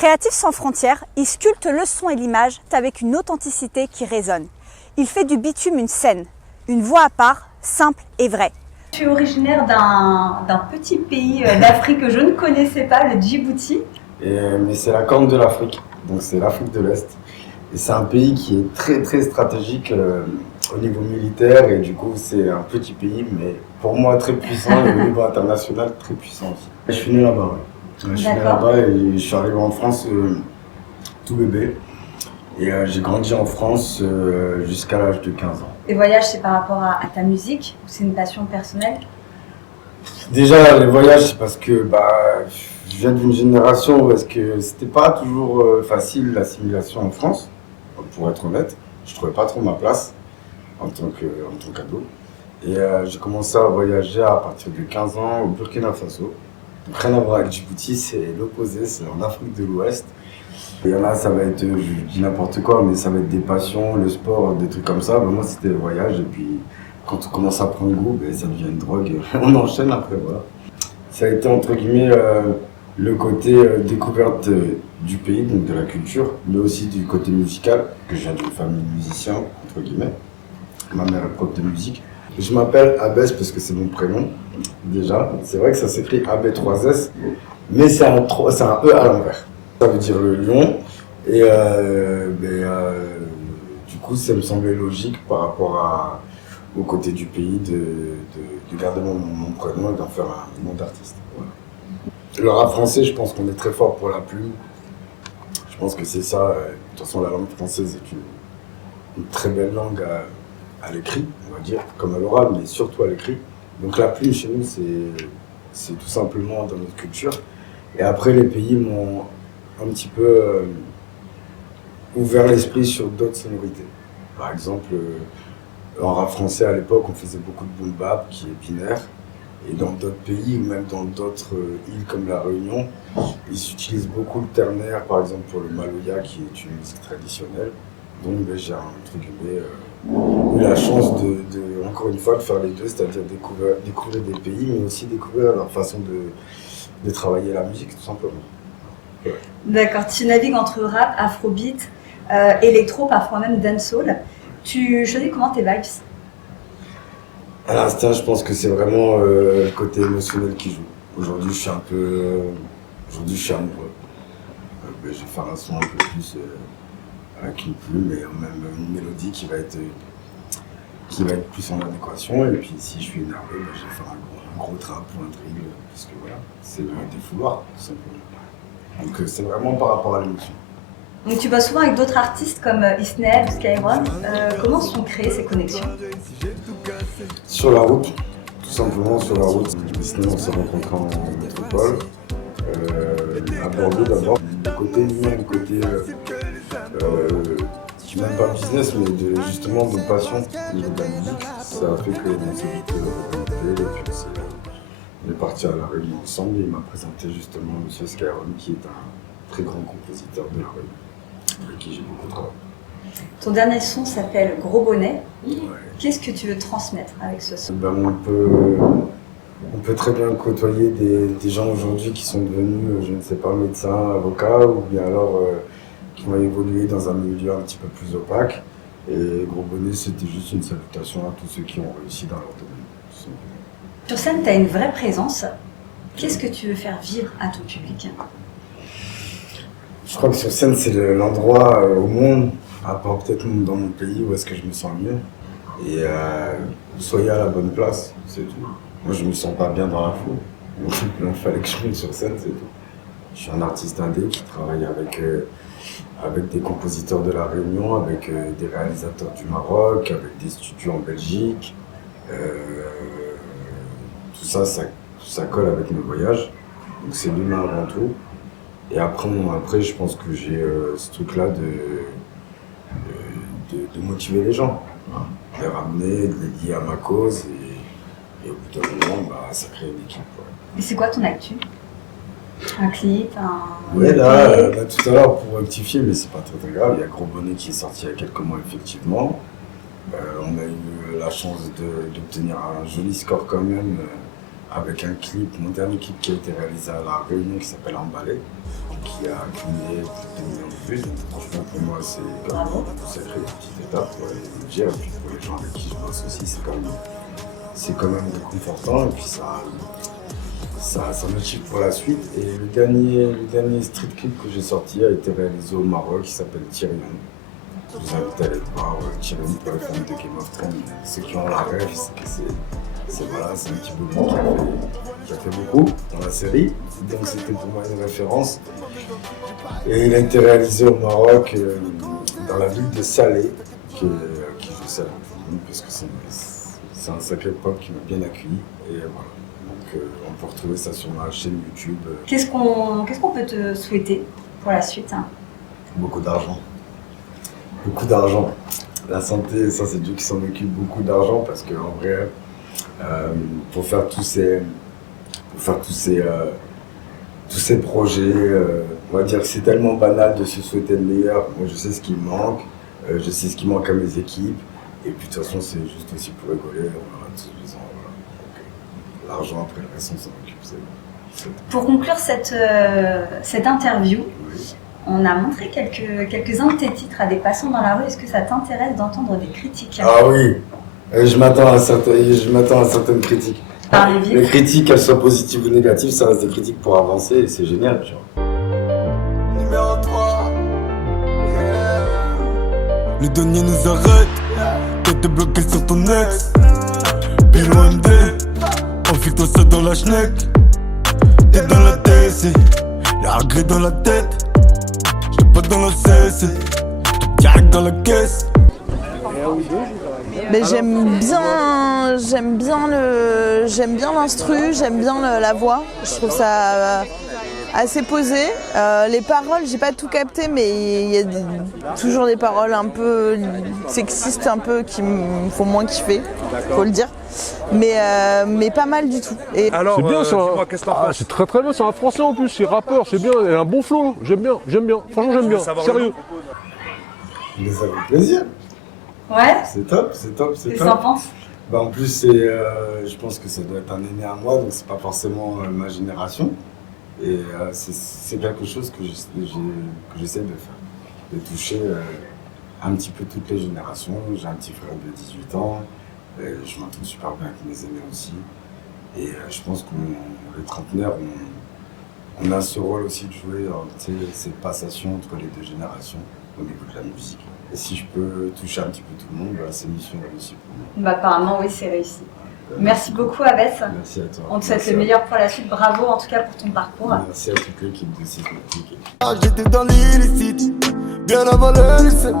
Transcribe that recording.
Créatif sans frontières, il sculpte le son et l'image avec une authenticité qui résonne. Il fait du bitume une scène, une voix à part, simple et vraie. Tu es originaire d'un petit pays d'Afrique que je ne connaissais pas, le Djibouti. Mais c'est la corne de l'Afrique, donc c'est l'Afrique de l'Est. Et c'est un pays qui est très très stratégique au niveau militaire, et du coup c'est un petit pays, mais pour moi très puissant, et au niveau international très puissant aussi. Je suis né là-bas, ouais. Je suis né là-bas et je suis arrivé en France tout bébé. Et j'ai grandi en France jusqu'à l'âge de 15 ans. Les voyages, c'est par rapport à ta musique ou c'est une passion personnelle? Déjà, les voyages, c'est parce que je viens d'une génération où c'était pas toujours facile l'assimilation en France, pour être honnête. Je trouvais pas trop ma place en tant qu'ado. Et j'ai commencé à voyager à partir de 15 ans au Burkina Faso. Donc rien à voir avec Djibouti, c'est l'opposé, c'est en Afrique de l'Ouest. Et là, ça va être, je dis n'importe quoi, mais ça va être des passions, le sport, des trucs comme ça. Moi, c'était le voyage. Et puis, quand on commence à prendre goût, ça devient une drogue. On enchaîne après, voilà. Ça a été, entre guillemets, le côté découverte du pays, donc de la culture, mais aussi du côté musical, que je viens d'une famille de musiciens, entre guillemets. Ma mère est prof de musique. Je m'appelle Abès parce que c'est mon prénom, déjà. C'est vrai que ça s'écrit AB3S, mais c'est un E à l'envers. Ça veut dire le lion, et du coup ça me semblait logique par rapport au côté du pays de garder mon prénom et d'en faire un nom d'artiste. Voilà. Le rap français, je pense qu'on est très fort pour la plume. Je pense que c'est ça. De toute façon, la langue française est une très belle langue à l'écrit, on va dire, comme à l'oral, mais surtout à l'écrit. Donc la plume chez nous, c'est tout simplement dans notre culture. Et après, les pays m'ont un petit peu ouvert l'esprit sur d'autres sonorités. Par exemple, en rap français à l'époque, on faisait beaucoup de boom bap qui est binaire. Et dans d'autres pays, ou même dans d'autres îles comme la Réunion, ils utilisent beaucoup le ternaire, par exemple pour le maloya qui est une musique traditionnelle. Donc j'ai entre guillemets eu la chance encore une fois de faire les deux, c'est-à-dire découvrir des pays, mais aussi découvrir leur façon de travailler la musique tout simplement. Ouais. D'accord, tu navigues entre rap, afrobeat, électro, parfois même dancehall. Tu choisis comment tes vibes? À l'instant, je pense que c'est vraiment le côté émotionnel qui joue. Aujourd'hui, je suis amoureux. Je vais faire un son un peu plus avec une plume et même une mélodie qui va être plus en adéquation. Et puis, si je suis énervé, je vais faire un gros trap ou un drill, parce que voilà, c'est le défouloir, tout simplement. Donc c'est vraiment par rapport à l'émotion. Donc tu bosses souvent avec d'autres artistes comme Isned ou Skyron. Comment sont créées ces connexions? Sur la route, tout simplement sur la route. Isned, on s'est rencontrés en métropole, à Bordeaux d'abord. Le côté humain, le côté même pas business, mais justement de passion au niveau de la musique. Ça a fait qu'on s'est vite rencontrés, et puis on est partis à La Réunion ensemble, et il m'a présenté justement M. Skyron, qui est un très grand compositeur de La Réunion, avec qui j'ai beaucoup travaillé. Ton dernier son s'appelle Gros Bonnet. Ouais. Qu'est-ce que tu veux transmettre avec ce son? On peut très bien côtoyer des gens aujourd'hui qui sont devenus, je ne sais pas, médecins, avocats, ou bien alors qui ont évolué dans un milieu un petit peu plus opaque. Et Gros Bonnet, c'était juste une salutation à tous ceux qui ont réussi dans leur domaine. Sur scène, tu as une vraie présence. Qu'est-ce que tu veux faire vivre à ton public? Je crois que sur scène, c'est l'endroit au monde, à part peut-être dans mon pays, où est-ce que je me sens mieux. Et soyez à la bonne place, c'est tout. Moi, je me sens pas bien dans la foule. Donc, il fallait que je monte sur scène, c'est tout. Je suis un artiste indé qui travaille avec des compositeurs de La Réunion, avec des réalisateurs du Maroc, avec des studios en Belgique. Tout ça colle avec mes voyages. Donc c'est l'humain avant tout. Et après je pense que j'ai ce truc-là de motiver les gens, hein, de les ramener, de les lier à ma cause. Et au bout d'un moment, ça crée une équipe. Ouais. Et c'est quoi ton actu? Un clip, Oui, là, tout à l'heure, pour rectifier, mais c'est pas très, très grave, il y a Gros Bonnet qui est sorti il y a quelques mois, effectivement. On a eu la chance d'obtenir un joli score quand même avec un clip, mon dernier clip qui a été réalisé à La Réunion qui s'appelle Emballé, qui a cumulé plus de 2 millions de vues. Donc franchement pour moi c'est une petite étape pour le dire, et puis pour les gens avec qui je bosse aussi, c'est quand même réconfortant, et puis ça motive pour la suite. Et le dernier street clip que j'ai sorti a été réalisé au Maroc, qui s'appelle Tyrion. Je vous invite à aller le voir, Tyrion pour les fans de Game of Thrones. Ceux qui ont la rêve, c'est que c'est un petit peu qui a fait beaucoup dans la série. Donc c'était pour moi une référence. Et il a été réalisé au Maroc, dans la ville de Salé, qui je salue tout le monde, parce que c'est un sacré pop qui m'a bien accueilli. Et voilà. Donc on peut retrouver ça sur ma chaîne YouTube. Qu'est-ce qu'on peut te souhaiter pour la suite, hein? Beaucoup d'argent. Beaucoup d'argent. La santé, ça c'est Dieu qui s'en occupe, beaucoup d'argent, parce qu'en vrai, pour faire tous ces projets, on va dire que c'est tellement banal de se souhaiter le meilleur. Moi je sais ce qui me manque, je sais ce qui manque à mes équipes, et puis de toute façon c'est juste aussi pour rigoler, on verra tous les ans. Voilà. Donc, l'argent après le reste on s'en occupe, c'est bon. Pour conclure cette interview, Oui. on a montré quelques-uns de tes titres à des passants dans la rue. Est-ce que ça t'intéresse d'entendre des critiques? Ah oui, je m'attends à certaines critiques. Parlez vite. Les critiques, qu'elles soient positives ou négatives, ça reste des critiques pour avancer et c'est génial, tu vois. Numéro 3. Le douanier nous arrête. Tête bloquée sur ton ex. Pilo MD. Enfile-toi ça dans la schneck. T'es dans la TC. La regret dans la tête. J'étais pas dans la CC. Direct dans la caisse. Mais j'aime bien l'instru, j'aime bien la voix. Je trouve ça assez posé. Les paroles, j'ai pas tout capté, mais il y a toujours des paroles un peu sexistes, un peu qui me font moins kiffer, faut le dire. Mais pas mal du tout. Et Alors, c'est bien, dis-moi, qu'est-ce que t'en penses? c'est très bien, c'est un français en plus, c'est rappeur, c'est bien, il a un bon flow, j'aime bien, franchement j'aime bien, sérieux. Mais ça fait plaisir. Ouais. C'est top. Qu'est-ce que t'en penses? Bah, en plus, je pense que ça doit être un aîné à moi, donc c'est pas forcément ma génération. Et c'est quelque chose que j'essaie de faire, de toucher un petit peu toutes les générations. J'ai un petit frère de 18 ans, et je m'entends super bien avec mes aînés aussi. Et je pense que les trentenaires, on a ce rôle aussi de jouer cette passation entre les deux générations au niveau de la musique. Et si je peux toucher un petit peu tout le monde, c'est une mission réussie pour moi. Bah, apparemment, oui, c'est réussi. Merci beaucoup, Abès. Merci à toi. On te souhaite le meilleur pour la suite. Bravo, en tout cas, pour ton parcours. Merci à toute l'équipe de Sismatic. J'étais dans l'illicite, bien avant le lycée.